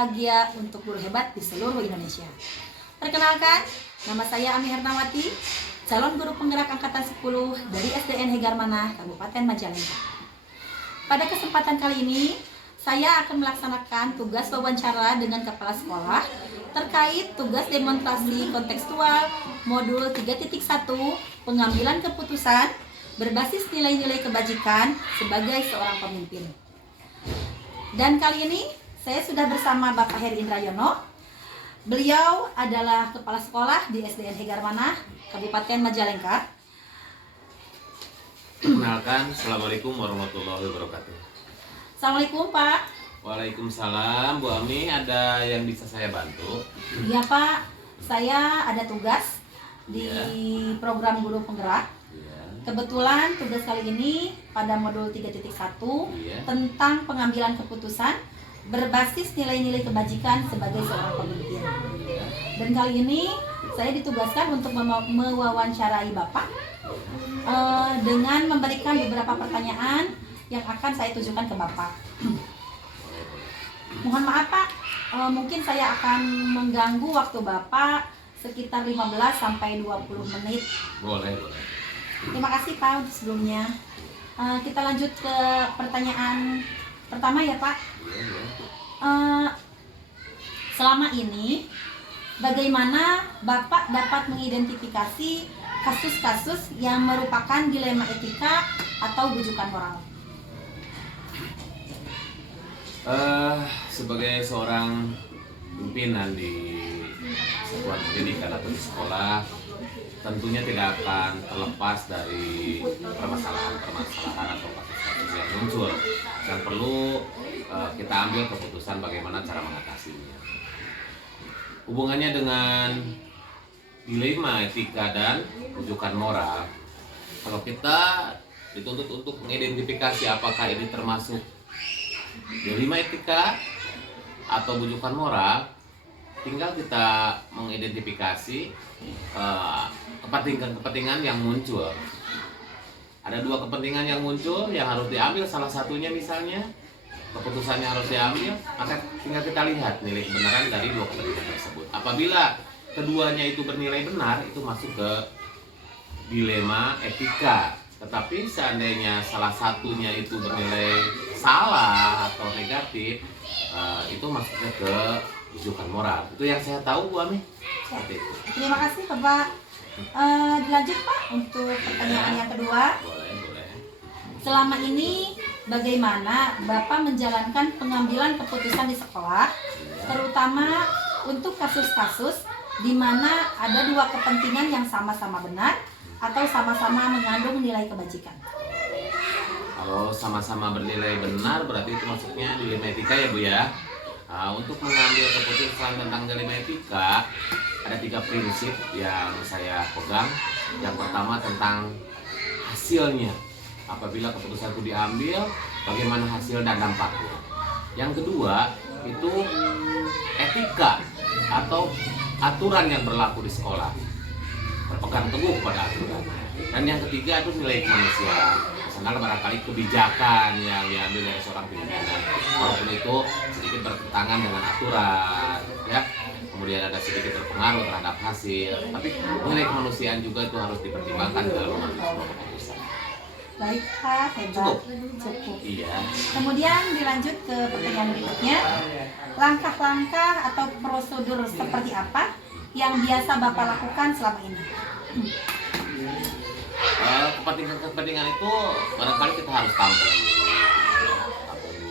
bahagia untuk guru hebat di seluruh Indonesia. Perkenalkan, nama saya Ami Hernawati, calon guru penggerak angkatan 10 dari SDN Hegarmanah, Kabupaten Majalengka. Pada kesempatan kali ini, saya akan melaksanakan tugas wawancara dengan kepala sekolah terkait tugas demonstrasi kontekstual modul 3.1 pengambilan keputusan berbasis nilai-nilai kebajikan sebagai seorang pemimpin. Dan kali ini saya sudah bersama Bapak Heri Indrayono. Beliau adalah kepala sekolah di SDN Hegarmanah, Kabupaten Majalengka. Perkenalkan, Assalamualaikum warahmatullahi wabarakatuh. Assalamualaikum Pak. Waalaikumsalam, Bu Ami, ada yang bisa saya bantu? Iya Pak, saya ada tugas di program guru penggerak. Kebetulan tugas kali ini pada modul 3.1 tentang pengambilan keputusan berbasis nilai-nilai kebajikan sebagai seorang pemimpin. Dan kali ini saya ditugaskan untuk mewawancarai Bapak dengan memberikan beberapa pertanyaan yang akan saya tujukan ke Bapak. Mohon maaf Pak, mungkin saya akan mengganggu waktu Bapak sekitar 15 sampai 20 menit. Boleh. Terima kasih Pak untuk sebelumnya. Kita lanjut ke pertanyaan pertama ya Pak. Selama ini bagaimana Bapak dapat mengidentifikasi kasus-kasus yang merupakan dilema etika atau bujukan moral? Sebagai seorang pimpinan di satuan pendidikan atau di sekolah, tentunya tidak akan terlepas dari permasalahan-permasalahan atau kasus-kasus yang muncul yang perlu kita ambil keputusan bagaimana cara mengatasinya. Hubungannya dengan dilema etika dan rujukan moral, kalau kita dituntut untuk mengidentifikasi apakah ini termasuk dilema etika atau rujukan moral, tinggal kita mengidentifikasi kepentingan yang muncul. Ada dua kepentingan yang muncul yang harus diambil, salah satunya misalnya keputusannya harus diambil, maka tinggal kita lihat nilai kebenaran dari dua kepentingan tersebut. Apabila keduanya itu bernilai benar, itu masuk ke dilema etika. Tetapi seandainya salah satunya itu bernilai salah atau negatif, itu masuknya ke rujukan moral. Itu yang saya tahu, Bu Ami. Seperti itu. Terima kasih Bapak. Dilanjut Pak untuk pertanyaan yang kedua. Boleh. Selama ini bagaimana Bapak menjalankan pengambilan keputusan di sekolah, terutama untuk kasus-kasus di mana ada dua kepentingan yang sama-sama benar atau sama-sama mengandung nilai kebajikan? Kalau sama-sama bernilai benar, berarti itu masuknya dilema etika ya Bu ya. Untuk mengambil keputusan tentang dilema etika, ada 3 prinsip yang saya pegang. Yang pertama tentang hasilnya. Apabila keputusan itu diambil, bagaimana hasil dan dampaknya. Yang kedua, itu etika atau aturan yang berlaku di sekolah. Berpegang teguh pada aturan. Dan yang ketiga itu nilai kemanusiaan. Misalnya barangkali kebijakan yang diambil dari seorang pimpinan, walaupun itu sedikit bertentangan dengan aturan, ya, kemudian ada sedikit terpengaruh terhadap hasil, tapi nilai kemanusiaan juga itu harus dipertimbangkan dalam mengambil sebuah keputusan. Baik Pak, hebat. Cukup. Iya. Kemudian dilanjut ke pertanyaan berikutnya. Langkah-langkah atau prosedur seperti apa yang biasa Bapak lakukan selama ini? Kepentingan itu barangkali kita harus tampung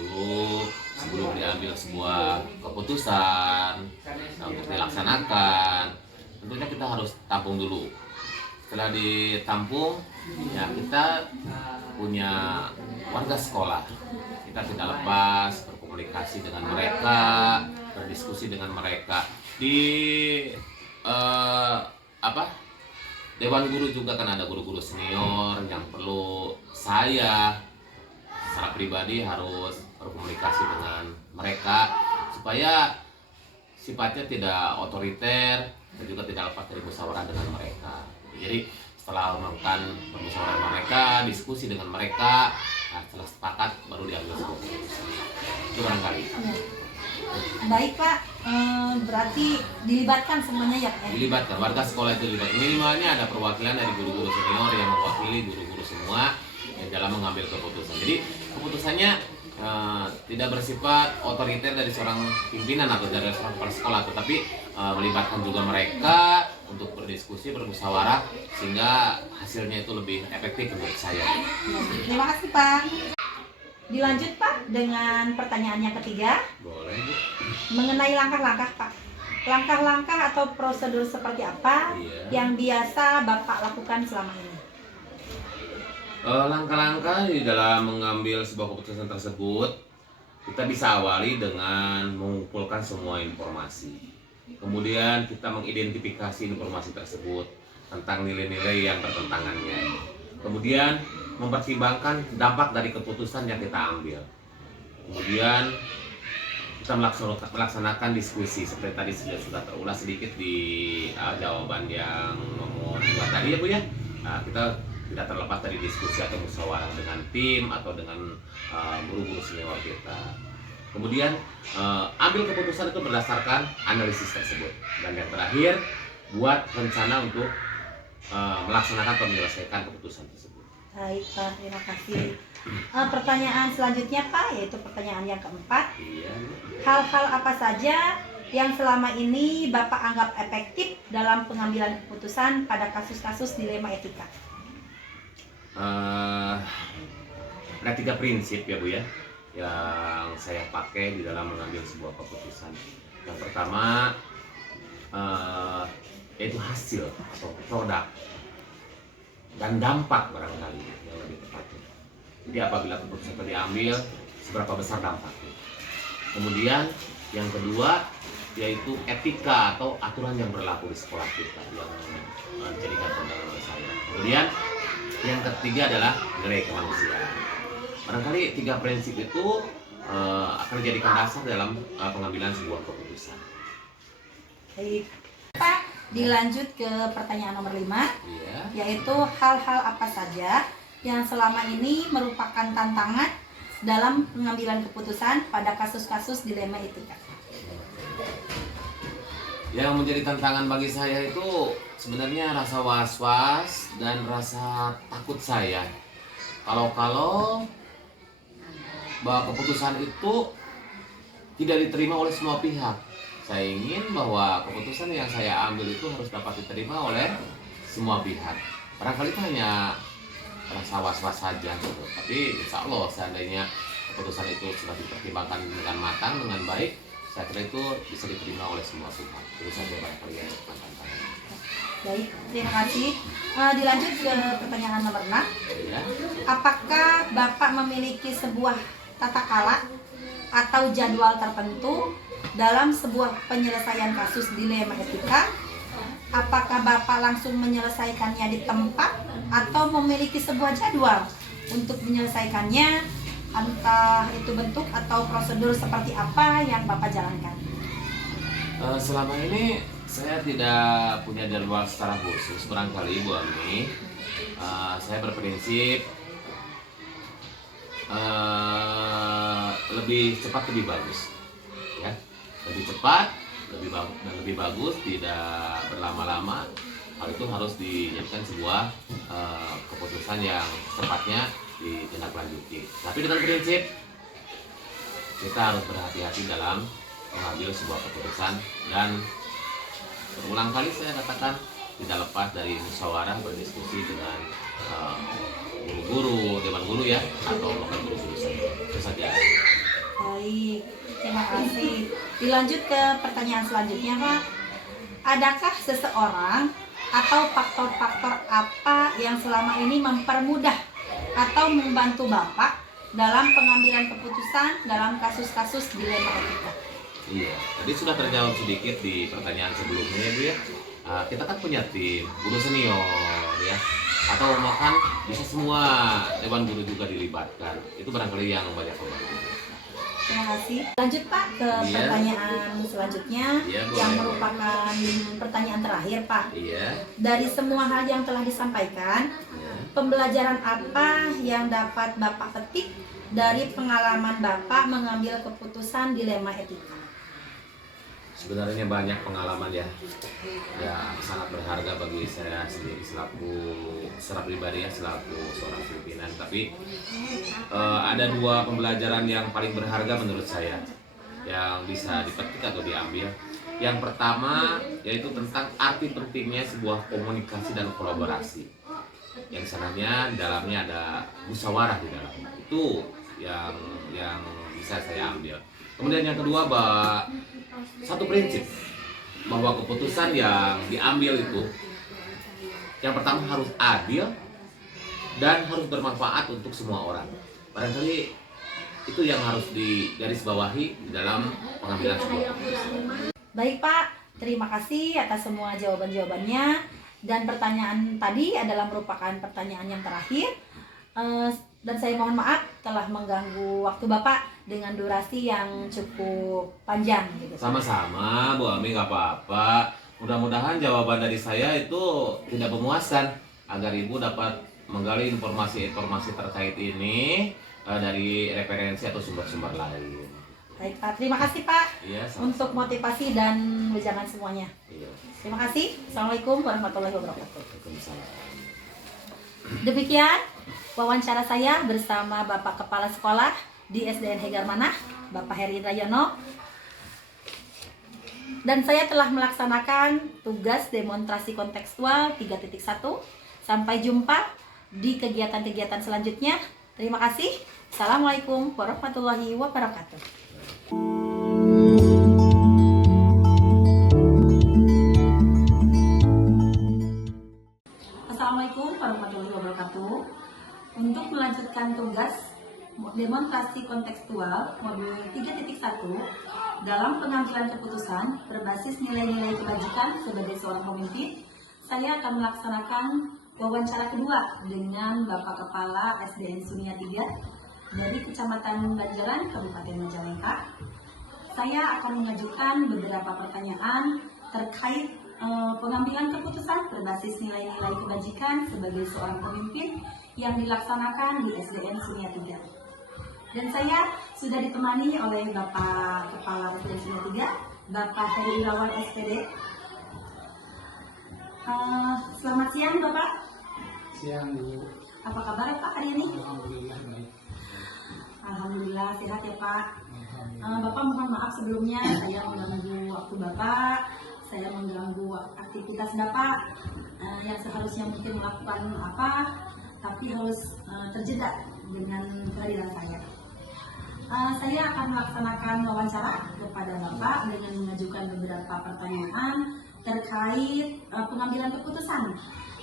dulu sebelum diambil sebuah keputusan untuk dilaksanakan. Tentunya kita harus tampung dulu. Setelah ditampung, ya kita punya warga sekolah. Kita tidak lepas berkomunikasi dengan mereka, berdiskusi dengan mereka di Dewan guru juga kan ada guru-guru senior yang perlu saya secara pribadi harus berkomunikasi dengan mereka supaya sifatnya tidak otoriter dan juga tidak lepas dari musyawarah dengan mereka. Jadi setelah melakukan bermusyawarah dengan mereka, diskusi dengan mereka, nah, setelah sepakat baru diambil sebuah keputusan. Itu barangkali. Baik Pak, berarti dilibatkan semuanya ya Pak? Dilibatkan, warga sekolah itu dilibatkan. Minimalnya ada perwakilan dari guru-guru senior yang mewakili guru-guru semua yang dalam mengambil keputusan. Jadi keputusannya tidak bersifat otoriter dari seorang pimpinan atau dari seorang kepala sekolah, tetapi melibatkan juga mereka untuk berdiskusi, bermusyawarah, sehingga hasilnya itu lebih efektif menurut saya. Terima kasih Pak. Dilanjut Pak dengan pertanyaan yang ketiga. Boleh, Bu? Mengenai langkah-langkah Pak. Langkah-langkah atau prosedur seperti apa yang biasa Bapak lakukan selama ini? Langkah-langkah di dalam mengambil sebuah keputusan tersebut, kita bisa awali dengan mengumpulkan semua informasi. Kemudian kita mengidentifikasi informasi tersebut tentang nilai-nilai yang bertentangannya. Kemudian mempertimbangkan dampak dari keputusan yang kita ambil. Kemudian kita melaksanakan diskusi seperti tadi sudah terulas sedikit di jawaban yang nomor 2 tadi ya Bu ya. Kita tidak terlepas dari diskusi atau musyawarah dengan tim atau dengan guru-guru senior kita. Kemudian ambil keputusan itu berdasarkan analisis tersebut. Dan yang terakhir, buat rencana untuk melaksanakan atau menyelesaikan keputusan tersebut. Baik Pak, terima kasih. Pertanyaan selanjutnya Pak, yaitu pertanyaan yang keempat. Iya. Hal-hal apa saja yang selama ini Bapak anggap efektif dalam pengambilan keputusan pada kasus-kasus dilema etika? Ada 3 prinsip ya Bu ya yang saya pakai di dalam mengambil sebuah keputusan. Yang pertama yaitu hasil atau produk dan dampak barangkali yang lebih tepatnya. Jadi apabila keputusan itu diambil, seberapa besar dampaknya. Kemudian yang kedua yaitu etika atau aturan yang berlaku di sekolah kita yang menjadikan pandangan saya. Kemudian yang ketiga adalah nilai kemanusiaan. Barangkali 3 prinsip itu akan dijadikan dasar dalam pengambilan sebuah keputusan. Baik Pak, dilanjut ke pertanyaan nomor 5, Iya. yaitu hal-hal apa saja yang selama ini merupakan tantangan dalam pengambilan keputusan pada kasus-kasus dilema etika. Yang menjadi tantangan bagi saya itu sebenarnya rasa was-was dan rasa takut saya. Kalau bahwa keputusan itu tidak diterima oleh semua pihak. Saya ingin bahwa keputusan yang saya ambil itu harus dapat diterima oleh semua pihak. Barangkali itu hanya rasa was-was saja gitu. Tapi insya Allah seandainya keputusan itu sudah dipertimbangkan dengan matang, dengan baik, saya kira itu bisa diterima oleh semua pihak. Itu saja barangkali yang tantangan. Baik, terima kasih. Dilanjut ke pertanyaan nomor 6. Ya. Apakah Bapak memiliki sebuah tata cara atau jadwal tertentu dalam sebuah penyelesaian kasus dilema etika? Apakah Bapak langsung menyelesaikannya di tempat atau memiliki sebuah jadwal untuk menyelesaikannya? Entah itu bentuk atau prosedur seperti apa yang Bapak jalankan? Selama ini saya tidak punya jadwal secara khusus, barangkali Bu Ami. Saya berprinsip lebih cepat lebih bagus, ya, lebih cepat lebih bagus dan lebih bagus, tidak berlama-lama. Hal itu harus dijadikan sebuah keputusan yang tepatnya ditindaklanjuti. Tapi dengan prinsip kita harus berhati-hati dalam mengambil sebuah keputusan, dan berulang kali saya katakan tidak lepas dari musyawarah, berdiskusi dengan guru-guru, dewan guru ya, atau bahkan guru-guru senior. Itu saja. Baik, terima kasih. Dilanjut ke pertanyaan selanjutnya Pak. Adakah seseorang atau faktor-faktor apa yang selama ini mempermudah atau membantu Bapak dalam pengambilan keputusan dalam kasus-kasus dilema etika? Iya, tadi sudah terjawab sedikit di pertanyaan sebelumnya ya Bu ya. Kita kan punya tim guru senior ya, atau bahkan bisa semua dewan guru juga dilibatkan. Itu barangkali yang banyak membantu. Terima kasih. Lanjut Pak ke pertanyaan selanjutnya, yang merupakan pertanyaan terakhir Pak. Iya. Dari semua hal yang telah disampaikan, pembelajaran apa yang dapat Bapak petik dari pengalaman Bapak mengambil keputusan dilema etika? Sebenarnya banyak pengalaman ya, sangat berharga bagi saya sendiri secara pribadi ya, selaku seorang pimpinan. Tapi ada dua pembelajaran yang paling berharga menurut saya yang bisa dipetik atau diambil. Yang pertama yaitu tentang arti pentingnya sebuah komunikasi dan kolaborasi. Yang sananya di dalamnya ada musyawarah di dalamnya. Itu yang bisa saya ambil. Kemudian yang kedua, satu prinsip bahwa keputusan yang diambil itu yang pertama harus adil dan harus bermanfaat untuk semua orang. Barangkali itu yang harus digarisbawahi di dalam pengambilan sebuah keputusan. Baik Pak, terima kasih atas semua jawaban-jawabannya. Dan pertanyaan tadi adalah merupakan pertanyaan yang terakhir. Dan saya mohon maaf telah mengganggu waktu Bapak dengan durasi yang cukup panjang gitu. Sama-sama Bu Ami, nggak apa-apa. Mudah-mudahan jawaban dari saya itu tidak memuaskan agar Ibu dapat menggali informasi-informasi terkait ini dari referensi atau sumber-sumber lain. Baik Pak, terima kasih Pak Iya, sama-sama. untuk motivasi dan wejangan semuanya. Iya. Terima kasih. Assalamualaikum warahmatullahi wabarakatuh. Waalaikumsalam. Demikian wawancara saya bersama Bapak Kepala Sekolah di SDN Hegar Manah, Bapak Heri Indrayono. Dan saya telah melaksanakan tugas demonstrasi kontekstual 3.1. Sampai jumpa di kegiatan-kegiatan selanjutnya. Terima kasih. Assalamualaikum warahmatullahi wabarakatuh. Assalamualaikum warahmatullahi wabarakatuh. Untuk melanjutkan tugas demonstrasi kontekstual modul 3.1 dalam pengambilan keputusan berbasis nilai-nilai kebajikan sebagai seorang pemimpin, saya akan melaksanakan wawancara kedua dengan Bapak Kepala SDN Sunia 3 dari Kecamatan Banjalan, Kabupaten Majalengka. Saya akan mengajukan beberapa pertanyaan terkait pengambilan keputusan berbasis nilai-nilai kebajikan sebagai seorang pemimpin yang dilaksanakan di SDN Sunia 3. Dan saya sudah ditemani oleh Bapak Kepala SDN Sunia 3, Bapak Heri Irawan SPD. Selamat siang Bapak. Siang Bu. Apa kabar Pak hari ini? Alhamdulillah baik. Alhamdulillah sehat ya Pak. Bapak mohon maaf sebelumnya saya mengganggu waktu Bapak. Saya mengganggu aktivitas Bapak yang seharusnya mungkin melakukan apa, tapi harus terjeda dengan kehadiran saya. Saya akan melaksanakan wawancara kepada Bapak dengan mengajukan beberapa pertanyaan terkait pengambilan keputusan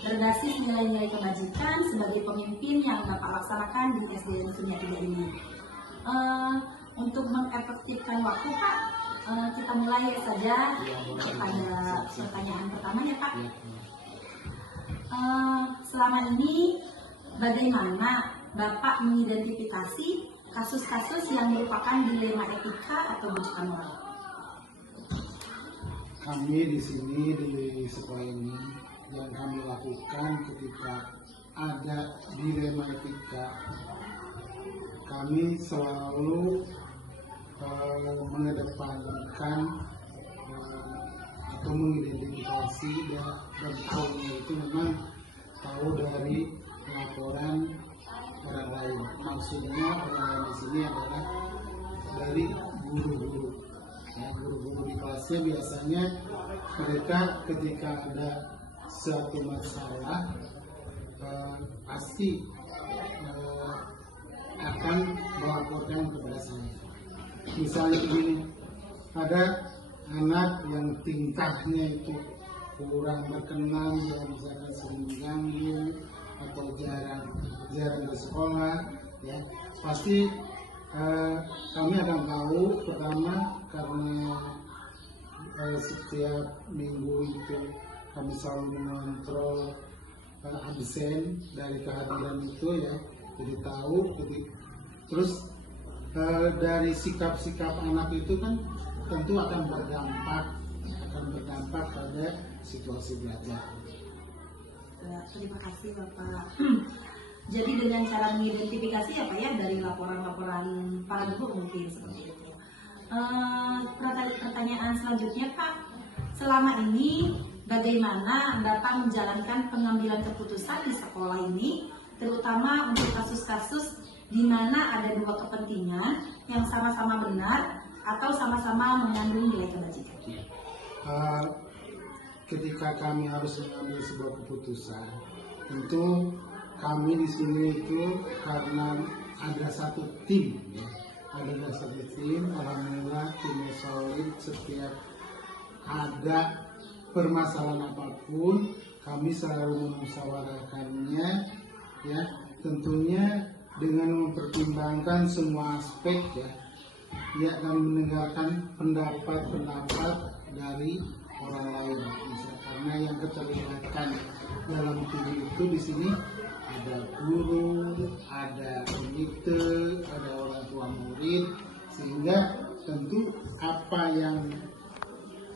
berbasis nilai-nilai kebajikan sebagai pemimpin yang Bapak laksanakan di SDN Sunia 3 ini. Untuk mengefektifkan waktu Pak, kita mulai saja kepada pertanyaan pertamanya Pak. Selama ini bagaimana Bapak mengidentifikasi kasus-kasus yang merupakan dilema etika atau bujukan moral? Kami di sini di sekolah ini yang kami lakukan ketika ada dilema etika, kami selalu mengedepankan atau mengidentifikasi dan tahunya itu memang tahu dari laporan orang lain. Maksudnya orang lain di sini adalah dari guru-guru. Ya, guru-guru di kelasnya biasanya mereka ketika ada suatu masalah pasti akan melaporkan kepada saya. Misalnya begini, ada anak yang tingkahnya itu kurang berkenan dan misalkan sering mengganggu atau jarang ke sekolah, ya pasti kami akan tahu pertama karena setiap minggu itu kami selalu mengontrol absen dari kehadiran itu ya, jadi tahu. Terus dari sikap-sikap anak itu kan tentu akan berdampak pada situasi belajar. Ya, terima kasih Bapak. Jadi dengan cara mengidentifikasi apa ya dari laporan-laporan para guru mungkin seperti itu. Pertanyaan selanjutnya, Pak, selama ini bagaimana Bapak menjalankan pengambilan keputusan di sekolah ini, terutama untuk kasus-kasus di mana ada dua kepentingan yang sama-sama benar atau sama-sama mengandung nilai kebajikan? Ketika kami harus mengambil sebuah keputusan, tentu kami di sini itu karena ada satu tim, ya. Ada satu tim, alhamdulillah timnya solid. Setiap ada permasalahan apapun, kami selalu memusyawarahkannya, ya. Tentunya dengan mempertimbangkan semua aspek, ya, dan mendengarkan pendapat-pendapat dari orang lain, karena yang keterlibatan dalam tim itu di sini ada guru, ada komite, ada orang tua murid, sehingga tentu apa yang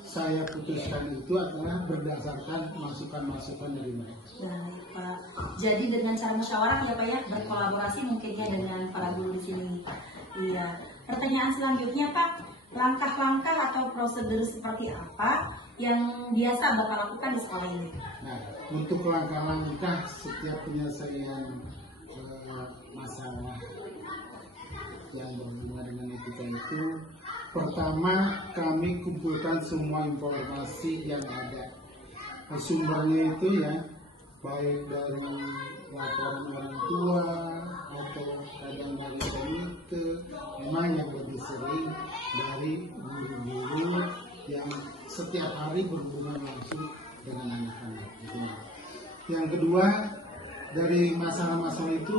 saya putuskan itu adalah berdasarkan masukan-masukan dari mereka. Baik, Pak. Jadi dengan cara musyawarah ya Pak ya, berkolaborasi mungkinnya dengan para guru di sini. Iya. Pertanyaan selanjutnya Pak, langkah-langkah atau prosedur seperti apa yang biasa Bapak lakukan di sekolah ini? Nah, untuk langkah-langkah setiap penyelesaian masalah yang berhubungan dengan etika itu, pertama kami kumpulkan semua informasi yang ada. Sumbernya itu ya, baik dari laporan orang tua atau kadang dari komite, memang yang lebih sering dari guru-guru yang setiap hari berhubungan langsung dengan anak-anak. Yang kedua, dari masalah-masalah itu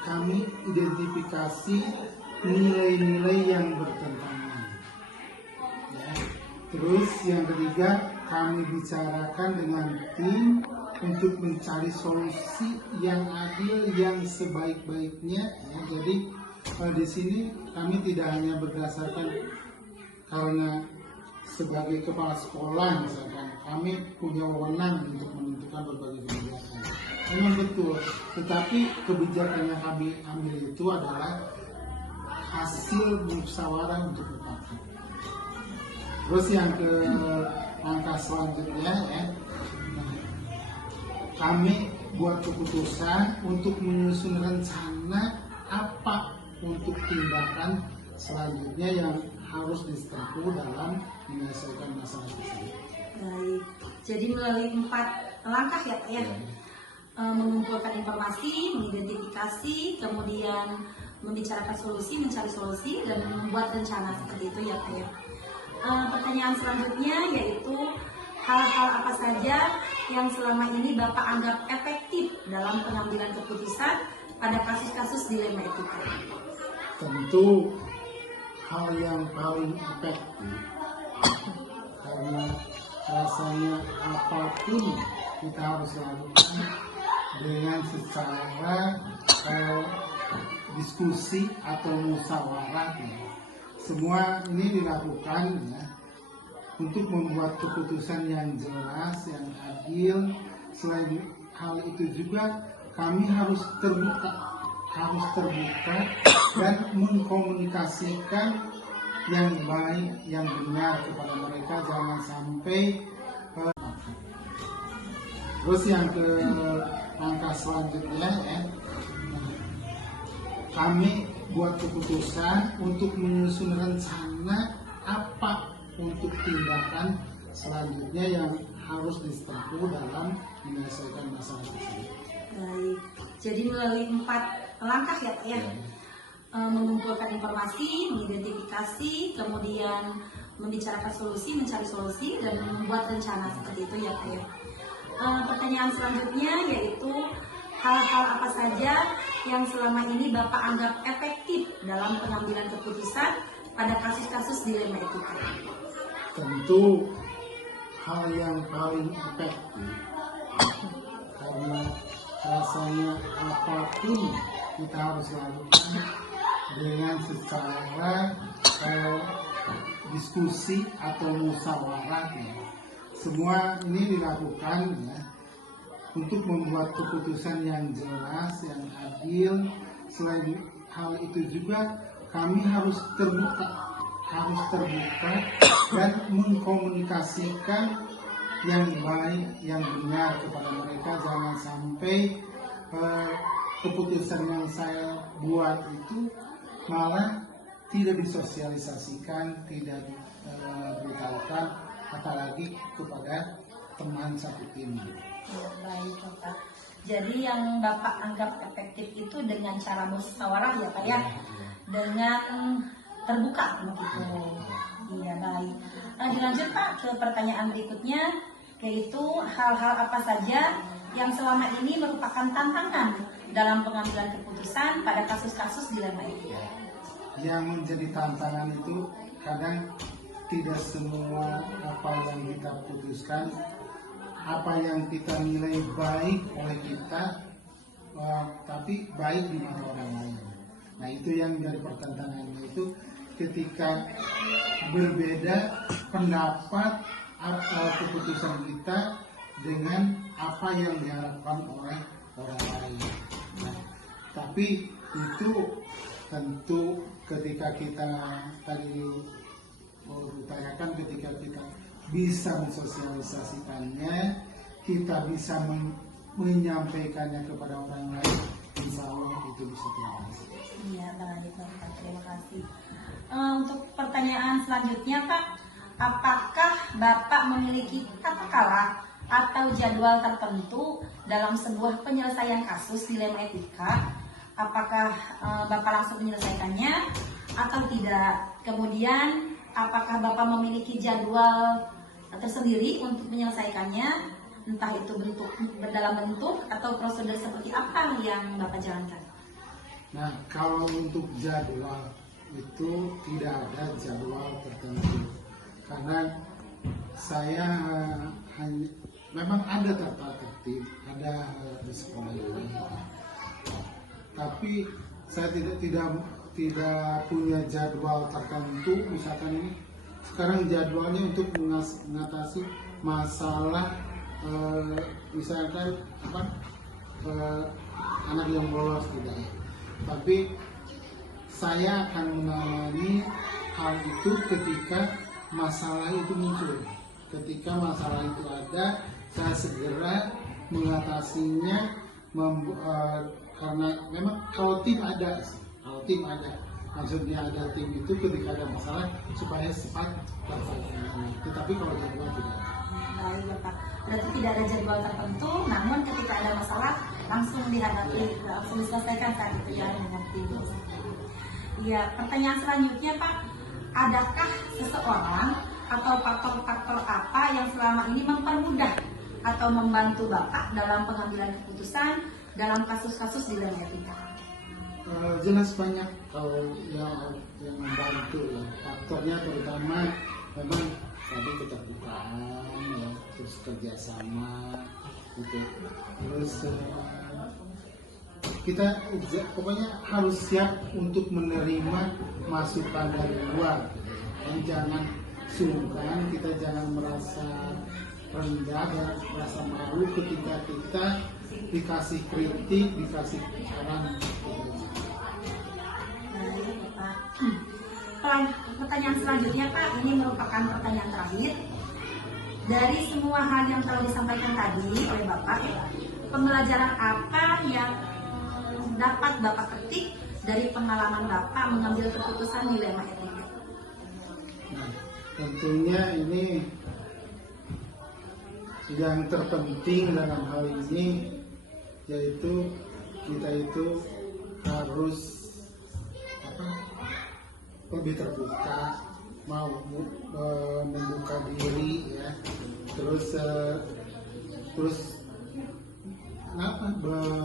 kami identifikasi nilai-nilai yang bertentangan. Ya. Terus yang ketiga, kami bicarakan dengan tim untuk mencari solusi yang adil, yang sebaik-baiknya. Ya. Jadi di sini kami tidak hanya berdasarkan karena sebagai kepala sekolah misalkan kami punya wewenang untuk menentukan berbagai kebijakan. Memang betul, tetapi kebijakan yang kami ambil itu adalah hasil musyawarah untuk mufakat. Terus yang ke langkah selanjutnya ya, kami buat keputusan untuk menyusun rencana apa untuk tindakan selanjutnya yang harus ditempuh dalam menyelesaikan masalah tersebut. Baik, jadi melalui 4 langkah ya Pak ya, mengumpulkan informasi, mengidentifikasi, kemudian membicarakan solusi, mencari solusi, dan membuat rencana seperti itu ya Pak ya. Pertanyaan selanjutnya yaitu hal-hal apa saja yang selama ini Bapak anggap efektif dalam pengambilan keputusan pada kasus-kasus dilema etika? Tentu hal yang paling efektif, karena rasanya apapun kita harus lakukan dengan secara diskusi atau musyawarah. Semua ini dilakukan ya, untuk membuat keputusan yang jelas, yang adil. Selain hal itu juga kami harus terbuka dan mengkomunikasikan yang baik, yang benar kepada mereka, jangan sampai terus yang ke langkah selanjutnya ya, kami buat keputusan untuk menyusun rencana apa untuk tindakan selanjutnya yang harus ditempuh dalam menyelesaikan masalah tersebut. Baik, jadi melalui 4 langkah ya Pak ya, mengumpulkan informasi, mengidentifikasi, kemudian membicarakan solusi, mencari solusi, dan membuat rencana seperti itu ya Pak ya. Pertanyaan selanjutnya yaitu hal-hal apa saja yang selama ini Bapak anggap efektif dalam pengambilan keputusan pada kasus-kasus dilema etika? Tentu hal yang paling efektif, karena rasanya apapun kita harus lakukan dengan secara diskusi atau musyawarah. Semua ini dilakukan ya, untuk membuat keputusan yang jelas, yang adil. Selain hal itu juga kami harus terbuka harus terbuka dan mengkomunikasikan yang baik, yang benar kepada mereka. Jangan sampai keputusan yang saya buat itu malah tidak disosialisasikan, tidak diberitahukan, apalagi kepada teman satu tim. Ya, baik Bapak. Jadi yang Bapak anggap efektif itu dengan cara musyawarah ya Pak ya, dengan terbuka begitu. Iya baik. Dilanjut Pak ke pertanyaan berikutnya, yaitu hal-hal apa saja yang selama ini merupakan tantangan dalam pengambilan keputusan pada kasus-kasus dilema etika. Yang menjadi tantangan itu kadang tidak semua apa yang kita putuskan, apa yang kita nilai baik oleh kita, tapi baik di mata orang lain. Nah itu yang menjadi pertentangannya, itu ketika berbeda pendapat atau keputusan kita dengan apa yang diharapkan oleh orang lain. Nah, tapi itu tentu ketika kita tadi bertanyakan, ketika kita bisa mensosialisasikannya, kita bisa menyampaikannya kepada orang lain, insya Allah itu bisa terjadi. Iya baik Bapak, terima kasih. Untuk pertanyaan selanjutnya Pak, apakah Bapak memiliki tata cara atau jadwal tertentu dalam sebuah penyelesaian kasus dilema etika? Apakah Bapak langsung menyelesaikannya atau tidak? Kemudian apakah Bapak memiliki jadwal tersendiri untuk menyelesaikannya, entah itu dalam bentuk atau prosedur seperti apa yang Bapak jalankan? Nah, kalau untuk jadwal itu tidak ada jadwal tertentu, karena saya hanya memang ada tata tertib, ada di sekolah ini, tapi saya tidak punya jadwal tertentu. Misalkan ini sekarang jadwalnya untuk mengatasi masalah misalkan anak yang bolos tidak, tapi saya akan menangani hal itu ketika masalah itu muncul. Ketika masalah itu ada, saya segera mengatasinya, karena memang kalau tim ada, maksudnya ada tim itu ketika ada masalah supaya cepat terselesaikan. Tetapi kalau jadwal tidak ada. Baik Bapak, berarti tidak ada jadwal tertentu, namun ketika ada masalah langsung dihadapi, langsung diselesaikan saat itu ya dengan tim. Ya, pertanyaan selanjutnya Pak, adakah seseorang atau faktor-faktor apa yang selama ini mempermudah atau membantu Bapak dalam pengambilan keputusan dalam kasus-kasus dilema etika? Jelas banyak kalau yang membantu ya. Faktornya terutama memang tadi keterbukaan ya, terus kerjasama gitu. Terus kita pokoknya harus siap untuk menerima masukan dari luar, dan jangan sungkan, kita jangan merasa rendah dan merasa malu ketika kita dikasih kritik, dikasih saran. Baik Pak. Pertanyaan selanjutnya Pak, ini merupakan pertanyaan terakhir. Dari semua hal yang telah disampaikan tadi oleh Bapak, pembelajaran apa yang dapat Bapak petik dari pengalaman Bapak mengambil keputusan dilema etika? Nah, tentunya ini yang terpenting dalam hal ini yaitu kita itu harus lebih terbuka, mau membuka diri ya, terus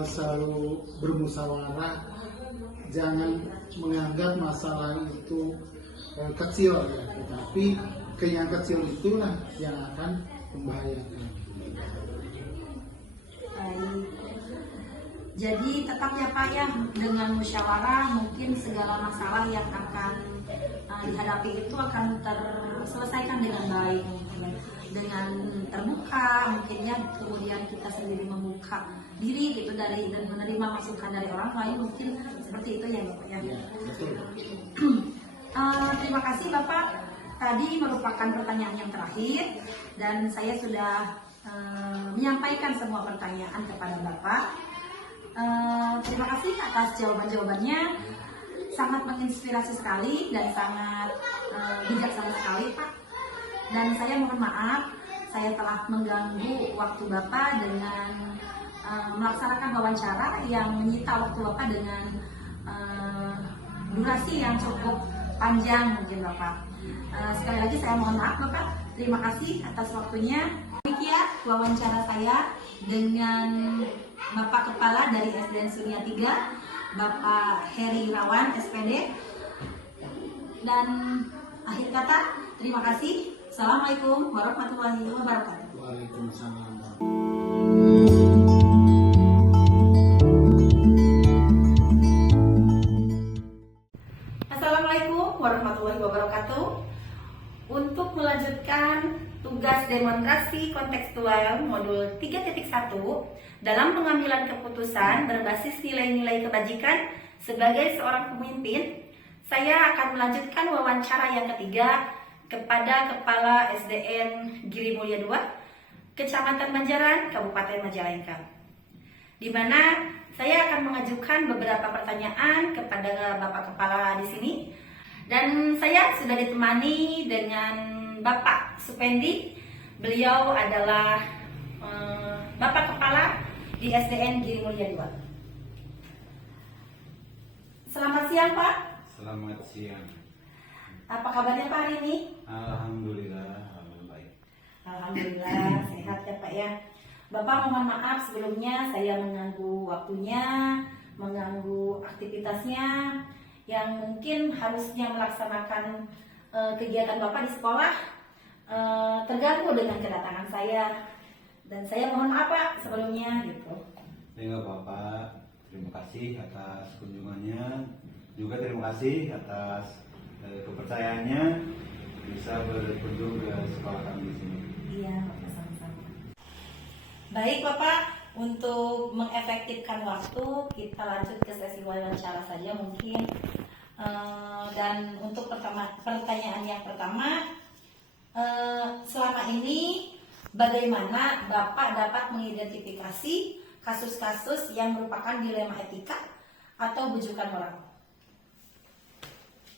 selalu bermusyawarah, jangan menganggap masalah itu kecil ya, tetapi yang kecil itulah yang akan membahayakan. Baik. Jadi tetap ya Pak ya, dengan musyawarah mungkin segala masalah yang akan dihadapi itu akan terselesaikan dengan baik, dengan terbuka mungkin ya, kemudian kita sendiri membuka diri gitu dan menerima masukan dari orang lain, mungkin seperti itu ya Bapak ya. Ya, betul. Terima kasih Bapak. Tadi merupakan pertanyaan yang terakhir dan saya sudah menyampaikan semua pertanyaan kepada Bapak. Terima kasih atas jawaban-jawabannya. Sangat menginspirasi sekali dan sangat bijaksana sekali Pak. Dan saya mohon maaf, saya telah mengganggu waktu Bapak dengan melaksanakan wawancara yang menyita waktu Bapak dengan durasi yang cukup panjang mungkin Bapak. Sekali lagi saya mohon maaf Bapak. Terima kasih atas waktunya. Demikian wawancara saya dengan Bapak Kepala dari SDN Sunia 3, Bapak Heri Irawan SPD. Dan akhir kata, terima kasih. Assalamualaikum warahmatullahi wabarakatuh. Waalaikumsalam. Assalamualaikum warahmatullahi wabarakatuh. Untuk melanjutkan tugas demonstrasi kontekstual modul 3.1 dalam pengambilan keputusan berbasis nilai-nilai kebajikan sebagai seorang pemimpin, saya akan melanjutkan wawancara yang ketiga kepada Kepala SDN Giri Mulia 2, Kecamatan Banjaran, Kabupaten Majalengka, di mana saya akan mengajukan beberapa pertanyaan kepada Bapak Kepala di sini. Dan saya sudah ditemani dengan Bapak Supendi. Beliau adalah Bapak Kepala di SDN Giri Mulia 2. Selamat siang Pak. Selamat siang. Apa kabarnya Pak hari ini? Alhamdulillah, baik. Alhamdulillah sehat ya Pak ya. Bapak mohon maaf sebelumnya saya mengganggu waktunya, mengganggu aktivitasnya yang mungkin harusnya melaksanakan kegiatan Bapak di sekolah, terganggu dengan kedatangan saya. Dan saya mohon maaf Pak sebelumnya gitu. Ya nggak apa-apa. Terima kasih atas kunjungannya. Juga terima kasih atas kepercayaannya bisa berkunjung ke sekolah kami di sini. Iya Bapak, sama-sama. Baik Bapak, untuk mengefektifkan waktu kita lanjut ke sesi wawancara saja mungkin. Dan untuk pertanyaan yang pertama, selama ini bagaimana Bapak dapat mengidentifikasi kasus-kasus yang merupakan dilema etika atau bujukan moral?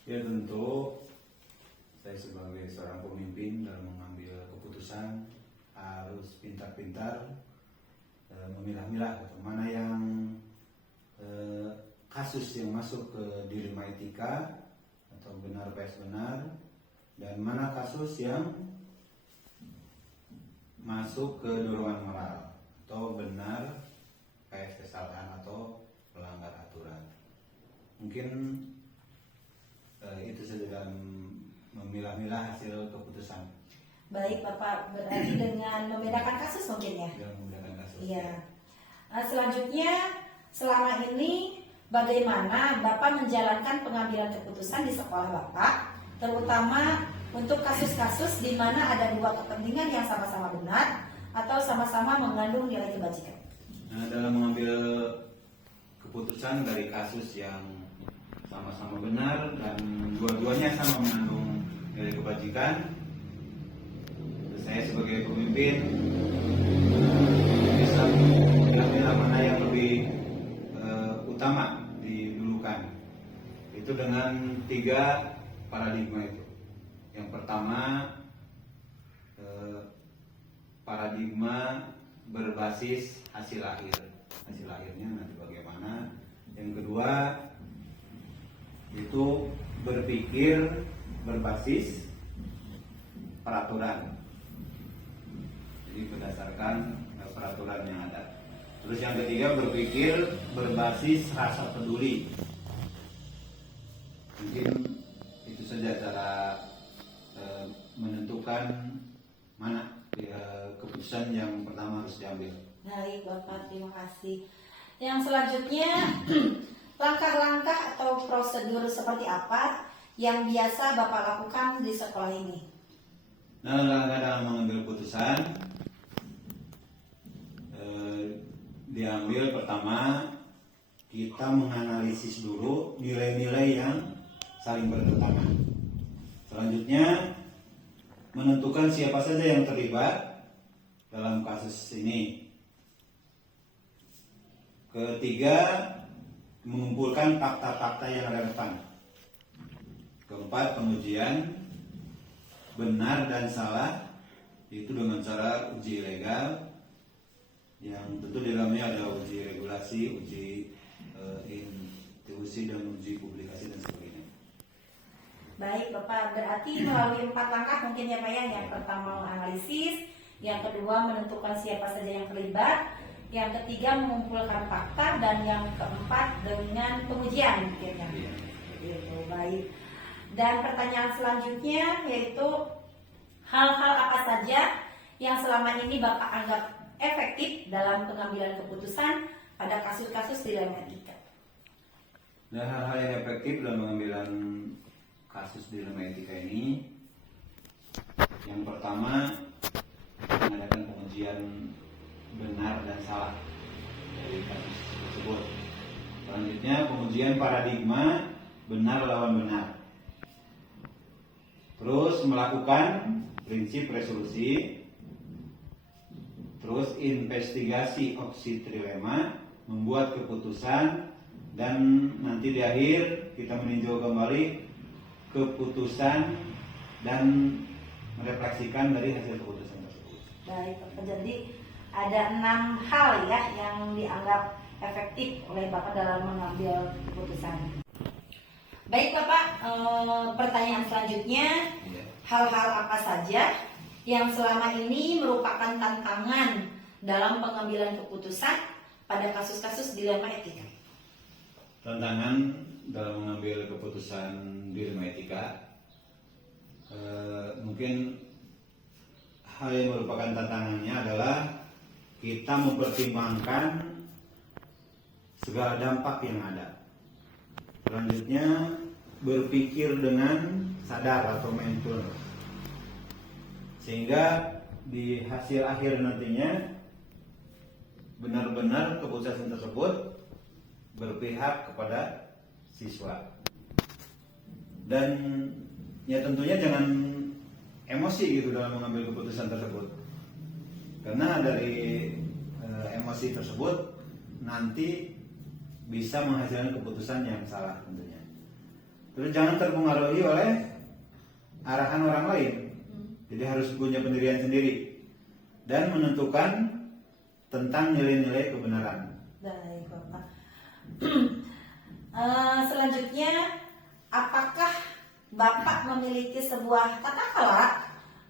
Ya tentu saya sebagai seorang pemimpin dalam mengambil keputusan harus pintar-pintar memilah-milah mana yang kasus yang masuk ke dilema etika atau benar vs benar, dan mana kasus yang masuk ke dorongan moral atau benar vs kesalahan atau pelanggar aturan. Mungkin itu saja dalam memilah-milah hasil keputusan. Baik Bapak, berarti dengan membedakan kasus mungkin ya? Dalam membedakan kasus. Iya. Selanjutnya, selama ini bagaimana Bapak menjalankan pengambilan keputusan di sekolah Bapak, terutama untuk kasus-kasus di mana ada dua kepentingan yang sama-sama benar atau sama-sama mengandung nilai kebajikan? Nah, dalam mengambil keputusan dari kasus yang sama-sama benar dan dua-duanya sama mengandung nilai kebajikan, saya sebagai pemimpin bisa memilah mana yang lebih utama didulukan. Itu dengan 3 paradigma itu. Yang pertama, paradigma berbasis hasil akhir. Hasil akhirnya nanti bagaimana. Yang kedua, itu berpikir berbasis peraturan. Jadi berdasarkan peraturan yang ada. Terus yang ketiga, berpikir berbasis rasa peduli. Mungkin itu saja cara menentukan mana keputusan yang pertama harus diambil. Baik Bapak, terima kasih. Yang selanjutnya, langkah-langkah atau prosedur seperti apa yang biasa Bapak lakukan di sekolah ini? Nah, langkah dalam mengambil keputusan diambil pertama, kita menganalisis dulu nilai-nilai yang saling bertentangan. Selanjutnya, menentukan siapa saja yang terlibat dalam kasus ini. Ketiga, mengumpulkan fakta-fakta yang relevan. Keempat, pengujian benar dan salah itu dengan cara uji legal, yang tentu di dalamnya ada uji regulasi, uji intuisi, dan uji publikasi dan sebagainya. Baik Bapak, berarti melalui 4 langkah mungkin ya Pak ya. Yang pertama menganalisis, yang kedua menentukan siapa saja yang terlibat, yang ketiga mengumpulkan fakta, dan yang keempat dengan pengujian mungkin ya. Gitu, baik. Dan pertanyaan selanjutnya yaitu hal-hal apa saja yang selama ini Bapak anggap efektif dalam pengambilan keputusan pada kasus-kasus di dalam etika. Nah, hal-hal yang efektif dalam pengambilan kasus di dalam etika ini, yang pertama mengadakan pengujian benar dan salah dari kasus tersebut. Selanjutnya pengujian paradigma benar lawan benar. Terus melakukan prinsip resolusi. Terus investigasi opsi trilema, membuat keputusan, dan nanti di akhir kita meninjau kembali keputusan dan merefleksikan dari hasil keputusan tersebut. Baik Bapak, jadi ada 6 hal ya yang dianggap efektif oleh Bapak dalam mengambil keputusan. Baik Bapak, pertanyaan selanjutnya, hal-hal apa saja yang selama ini merupakan tantangan dalam pengambilan keputusan pada kasus-kasus dilema etika? Tantangan dalam mengambil keputusan dilema etika, mungkin hal yang merupakan tantangannya adalah kita mempertimbangkan segala dampak yang ada. Selanjutnya berpikir dengan sadar atau mindful, sehingga di hasil akhir nantinya benar-benar keputusan tersebut berpihak kepada siswa. Dan ya tentunya jangan emosi gitu dalam mengambil keputusan tersebut, karena dari emosi tersebut nanti bisa menghasilkan keputusan yang salah tentunya. Terus jangan terpengaruhi oleh arahan orang lain. Jadi harus punya pendirian sendiri dan menentukan tentang nilai-nilai kebenaran. Baik Bapak. Selanjutnya, apakah Bapak memiliki sebuah tata kelola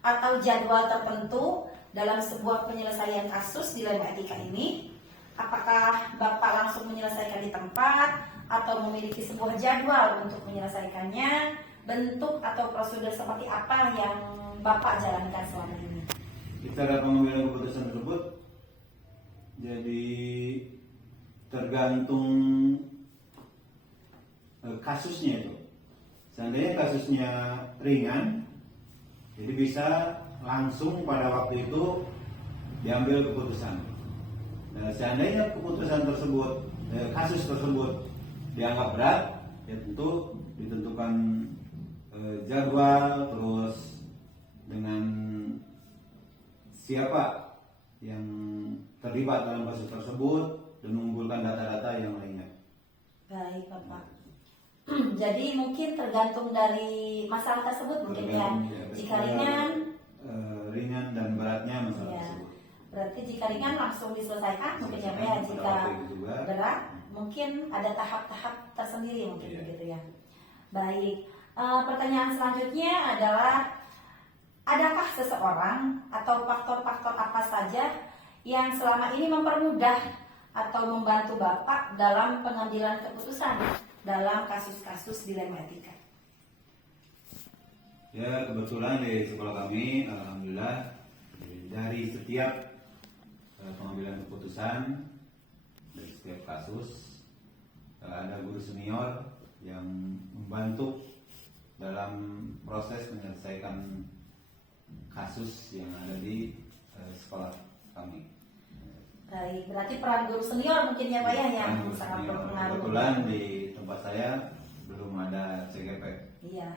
atau jadwal tertentu dalam sebuah penyelesaian kasus dilema etika ini? Apakah Bapak langsung menyelesaikan di tempat atau memiliki sebuah jadwal untuk menyelesaikannya? Bentuk atau prosedur seperti apa yang Bapak jalankan selama ini? Kita dapat mengambil keputusan tersebut jadi tergantung kasusnya itu. Seandainya kasusnya ringan, jadi bisa langsung pada waktu itu diambil keputusan. Nah, seandainya keputusan tersebut, kasus tersebut dianggap berat, ya tentu ditentukan jadwal, terus dengan siapa yang terlibat dalam kasus tersebut, dan mengumpulkan data-data yang lainnya. Baik Bapak. Jadi mungkin tergantung dari masalah tersebut mungkin ya. Jika ringan dan beratnya masalah ya, tersebut. berarti jika ringan langsung diselesaikan mungkin ya Pak ya. Jika berat mungkin ada tahap-tahap tersendiri mungkin begitu ya. Baik. Pertanyaan selanjutnya adalah, adakah seseorang atau faktor-faktor apa saja yang selama ini mempermudah atau membantu Bapak dalam pengambilan keputusan dalam kasus-kasus dilema etika? Ya, kebetulan di sekolah kami, alhamdulillah, dari setiap pengambilan keputusan dari setiap kasus ada guru senior yang membantu dalam proses menyelesaikan kasus yang ada di sekolah kami. Baik, berarti peran guru senior mungkin ya Pak ya yang sangat berpengaruh. Kebetulan di tempat saya belum ada CGP. Iya,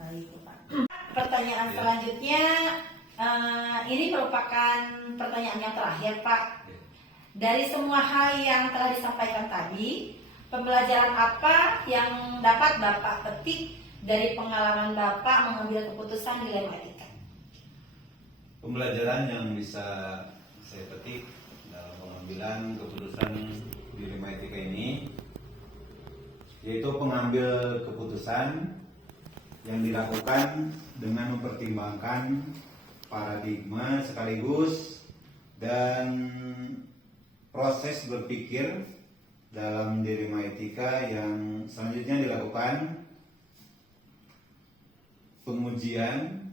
baik Pak. pertanyaan Ya. selanjutnya, ini merupakan pertanyaan yang terakhir, Pak. Dari semua hal yang telah disampaikan tadi, pembelajaran apa yang dapat Bapak petik dari pengalaman Bapak mengambil keputusan dilema etika? Pembelajaran yang bisa saya petik dalam pengambilan keputusan dilema etika ini yaitu pengambil keputusan yang dilakukan dengan mempertimbangkan paradigma sekaligus dan proses berpikir dalam dilema etika yang selanjutnya dilakukan pengujian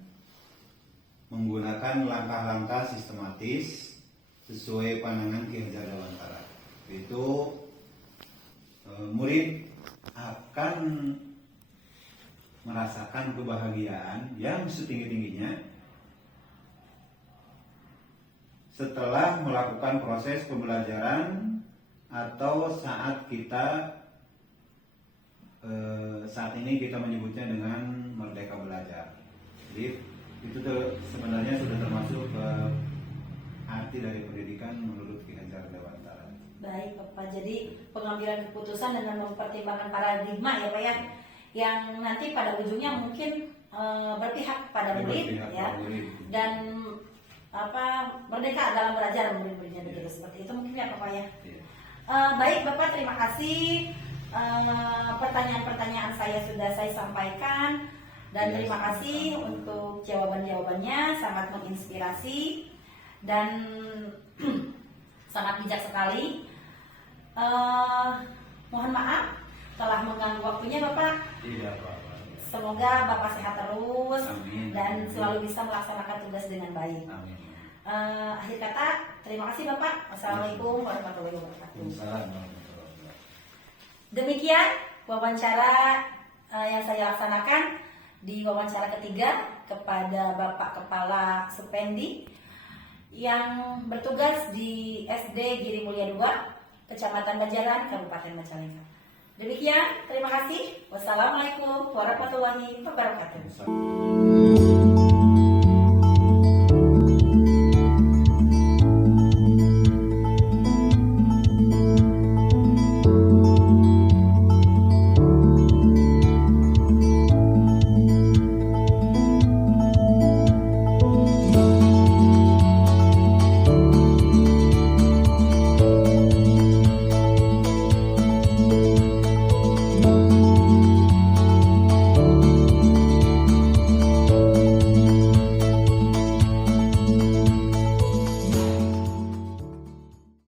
menggunakan langkah-langkah sistematis sesuai pandangan Ki Hajar Dewantara. Itu murid akan merasakan kebahagiaan yang setinggi-tingginya setelah melakukan proses pembelajaran atau saat ini kita menyebutnya dengan merdeka belajar. Jadi itu sebenarnya sudah termasuk arti dari pendidikan menurut Ki Hajar Dewantara. Baik, Bapak. Jadi pengambilan keputusan dengan mempertimbangkan paradigma ya, Pak ya, yang nanti pada ujungnya mungkin berpihak pada murid ya, dan merdeka dalam belajar murid-muridnya begitu, seperti itu mungkin ya, Bapak ya. Baik, Bapak, terima kasih. Pertanyaan-pertanyaan saya sudah saya sampaikan dan terima kasih untuk jawaban-jawabannya, sangat menginspirasi dan sangat bijak sekali. Mohon maaf telah mengganggu waktunya, Bapak. Tidak apa-apa. Semoga Bapak sehat terus. Amin. Dan selalu bisa melaksanakan tugas dengan baik. Amin. Akhir kata, terima kasih Bapak. Wassalamualaikum warahmatullahi wabarakatuh. Waalaikumsalam. Demikian wawancara yang saya laksanakan di wawancara ketiga kepada Bapak Kepala Supendi yang bertugas di SD Giri Mulia II, Kecamatan Banjaran, Kabupaten Majalengka. Demikian, terima kasih. Wassalamualaikum warahmatullahi wabarakatuh.